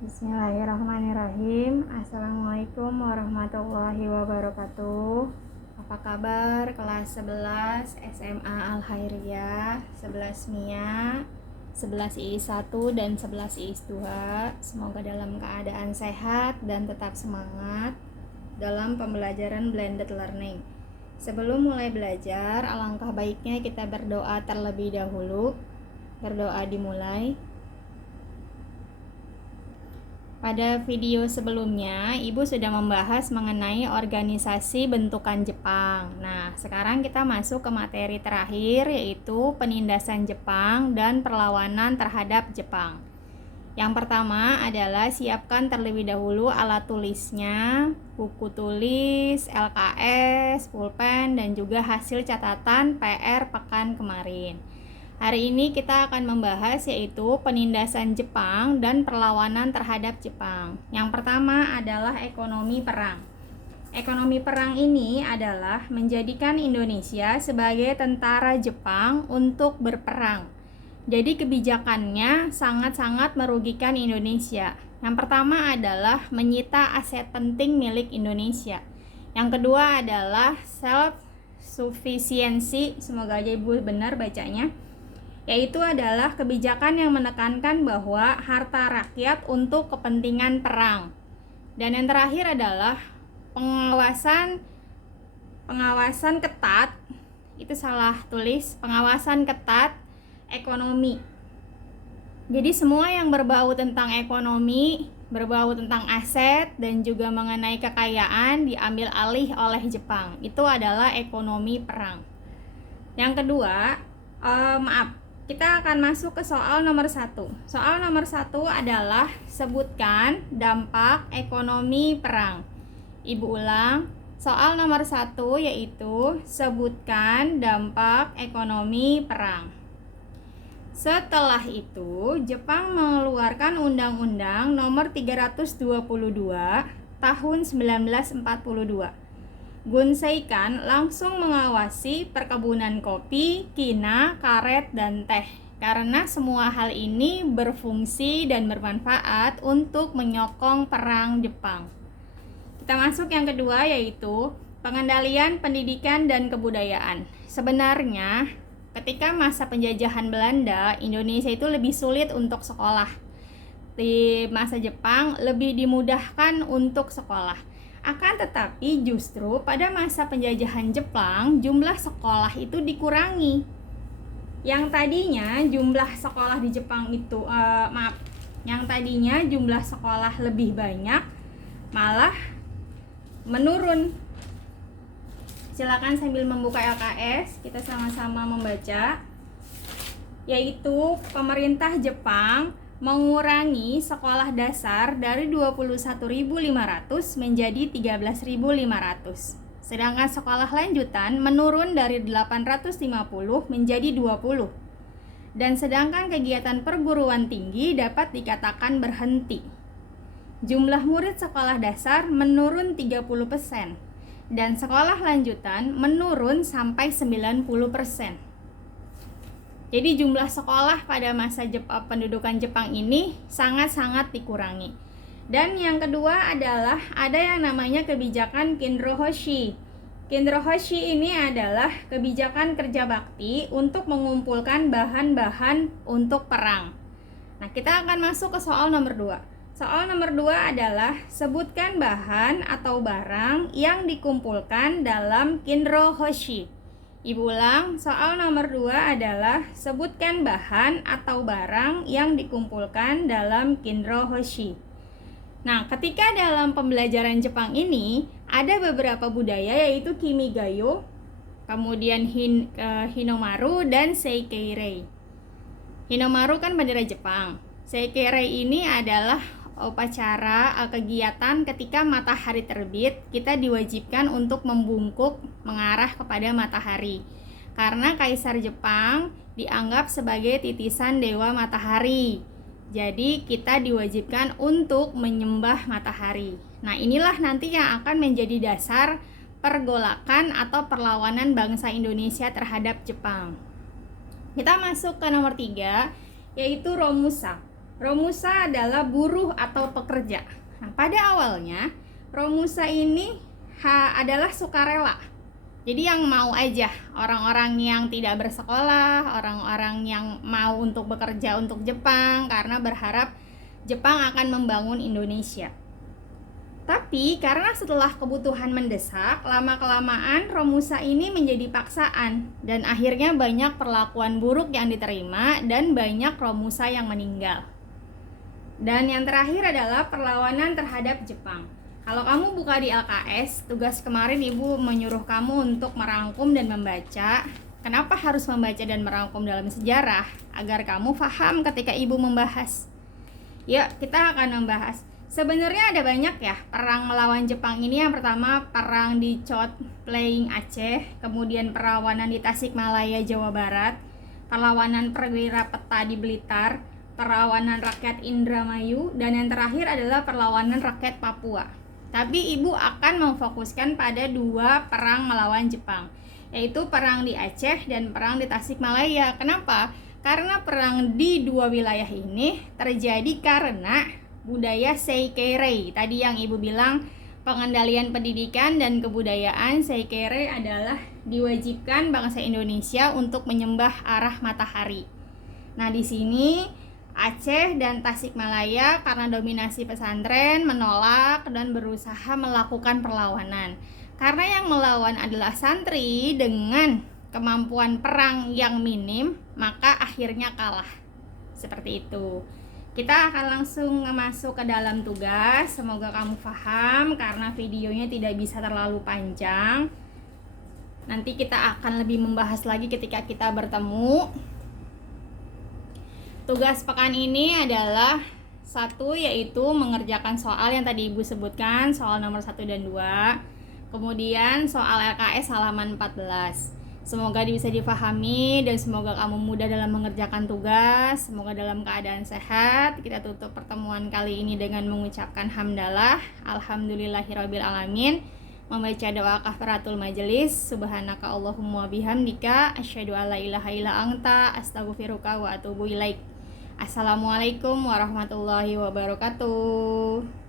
Bismillahirrahmanirrahim. Assalamualaikum warahmatullahi wabarakatuh. Apa kabar kelas 11 SMA Al Khairiyah, 11 MIA, 11 IIS 1 dan 11 IIS 2. Semoga dalam keadaan sehat dan tetap semangat dalam pembelajaran blended learning. Sebelum mulai belajar, alangkah baiknya kita berdoa terlebih dahulu. Berdoa dimulai. Pada video sebelumnya, Ibu sudah membahas mengenai organisasi bentukan Jepang. Nah, sekarang kita masuk ke materi terakhir, yaitu penindasan Jepang dan perlawanan terhadap Jepang. Yang pertama adalah siapkan terlebih dahulu alat tulisnya, buku tulis, LKS, pulpen, dan juga hasil catatan PR pekan kemarin. Hari ini kita akan membahas yaitu penindasan Jepang dan perlawanan terhadap Jepang. Yang pertama adalah ekonomi perang. Ekonomi perang ini adalah menjadikan Indonesia sebagai tentara Jepang untuk berperang. Jadi kebijakannya sangat-sangat merugikan Indonesia. Yang pertama adalah menyita aset penting milik Indonesia. Yang kedua adalah self-sufficiency, semoga aja Ibu benar bacanya, yaitu adalah kebijakan yang menekankan bahwa harta rakyat untuk kepentingan perang. Dan yang terakhir adalah pengawasan ketat, itu salah tulis, pengawasan ketat ekonomi. Jadi semua yang berbau tentang ekonomi, berbau tentang aset, dan juga mengenai kekayaan diambil alih oleh Jepang. Itu adalah ekonomi perang. Yang kedua, kita akan masuk ke soal nomor 1. Soal nomor 1 adalah sebutkan dampak ekonomi perang. Ibu ulang, soal nomor 1 yaitu sebutkan dampak ekonomi perang. Setelah itu, Jepang mengeluarkan Undang-Undang nomor 322 tahun 1942. Gunseikan langsung mengawasi perkebunan kopi, kina, karet, dan teh karena semua hal ini berfungsi dan bermanfaat untuk menyokong perang Jepang. Kita masuk yang kedua yaitu pengendalian pendidikan dan kebudayaan. Sebenarnya ketika masa penjajahan Belanda, Indonesia itu lebih sulit untuk sekolah. Di masa Jepang lebih dimudahkan untuk sekolah. Akan tetapi justru pada masa penjajahan Jepang jumlah sekolah itu dikurangi. Yang tadinya jumlah sekolah di Jepang itu yang tadinya jumlah sekolah lebih banyak malah menurun. Silakan sambil membuka LKS kita sama-sama membaca. Yaitu pemerintah Jepang mengurangi sekolah dasar dari 21.500 menjadi 13.500. Sedangkan sekolah lanjutan menurun dari 850 menjadi 20. Dan sedangkan kegiatan perguruan tinggi dapat dikatakan berhenti. Jumlah murid sekolah dasar menurun 30% dan sekolah lanjutan menurun sampai 90%. Jadi jumlah sekolah pada masa pendudukan Jepang ini sangat-sangat dikurangi. Dan yang kedua adalah ada yang namanya kebijakan Kinrohoshi. Kinrohoshi ini adalah kebijakan kerja bakti untuk mengumpulkan bahan-bahan untuk perang. Nah, kita akan masuk ke soal nomor 2. Soal nomor 2 adalah sebutkan bahan atau barang yang dikumpulkan dalam Kinrohoshi. Ibu ulang, soal nomor 2 adalah sebutkan bahan atau barang yang dikumpulkan dalam Kinrohoshi. Nah, ketika dalam pembelajaran Jepang ini ada beberapa budaya yaitu Kimigayo, kemudian Hinomaru dan Seikei-rei. Hinomaru kan bendera Jepang. Seikei-rei ini adalah upacara kegiatan ketika matahari terbit, kita diwajibkan untuk membungkuk mengarah kepada matahari. Karena Kaisar Jepang dianggap sebagai titisan dewa matahari. Jadi kita diwajibkan untuk menyembah matahari. Nah, inilah nanti yang akan menjadi dasar pergolakan atau perlawanan bangsa Indonesia terhadap Jepang. Kita masuk ke nomor 3 yaitu Romusa. Romusa adalah buruh atau pekerja. Nah, pada awalnya Romusa ini adalah sukarela. Jadi yang mau aja, orang-orang yang tidak bersekolah, orang-orang yang mau untuk bekerja untuk Jepang karena berharap Jepang akan membangun Indonesia. Tapi karena setelah kebutuhan mendesak, lama-kelamaan Romusa ini menjadi paksaan dan akhirnya banyak perlakuan buruk yang diterima dan banyak Romusa yang meninggal. Dan yang terakhir adalah perlawanan terhadap Jepang. Kalau kamu buka di LKS, tugas kemarin ibu menyuruh kamu untuk merangkum dan membaca. Kenapa harus membaca dan merangkum dalam sejarah? Agar kamu paham ketika ibu membahas. Yuk, kita akan membahas. Sebenarnya ada banyak ya perang melawan Jepang ini. Yang pertama perang di Chot Playing Aceh, kemudian perlawanan di Tasikmalaya Jawa Barat, perlawanan perwira peta di Blitar, perlawanan rakyat Indramayu, dan yang terakhir adalah perlawanan rakyat Papua. Tapi ibu akan memfokuskan pada 2 perang melawan Jepang, yaitu perang di Aceh dan perang di Tasikmalaya. Kenapa? Karena perang di 2 wilayah ini terjadi karena budaya Seikere. Tadi yang ibu bilang pengendalian pendidikan dan kebudayaan, Seikere adalah diwajibkan bangsa Indonesia untuk menyembah arah matahari. Nah, di sini Aceh dan Tasikmalaya karena dominasi pesantren menolak dan berusaha melakukan perlawanan. Karena yang melawan adalah santri dengan kemampuan perang yang minim, maka akhirnya kalah. Seperti itu. Kita akan langsung masuk ke dalam tugas. Semoga kamu paham karena videonya tidak bisa terlalu panjang. Nanti kita akan lebih membahas lagi ketika kita bertemu. Tugas pekan ini adalah 1, yaitu mengerjakan soal yang tadi ibu sebutkan, soal nomor 1 dan 2. Kemudian soal LKS halaman 14. Semoga bisa dipahami dan semoga kamu mudah dalam mengerjakan tugas. Semoga dalam keadaan sehat. Kita tutup pertemuan kali ini dengan mengucapkan hamdalah, alhamdulillahirabbil alamin. Membaca doa kafaratul majelis. Subhanaka Allahumma bihamdika asyhadu alla ilaha illa anta astaghfiruka wa atubu ilaik. Assalamualaikum warahmatullahi wabarakatuh.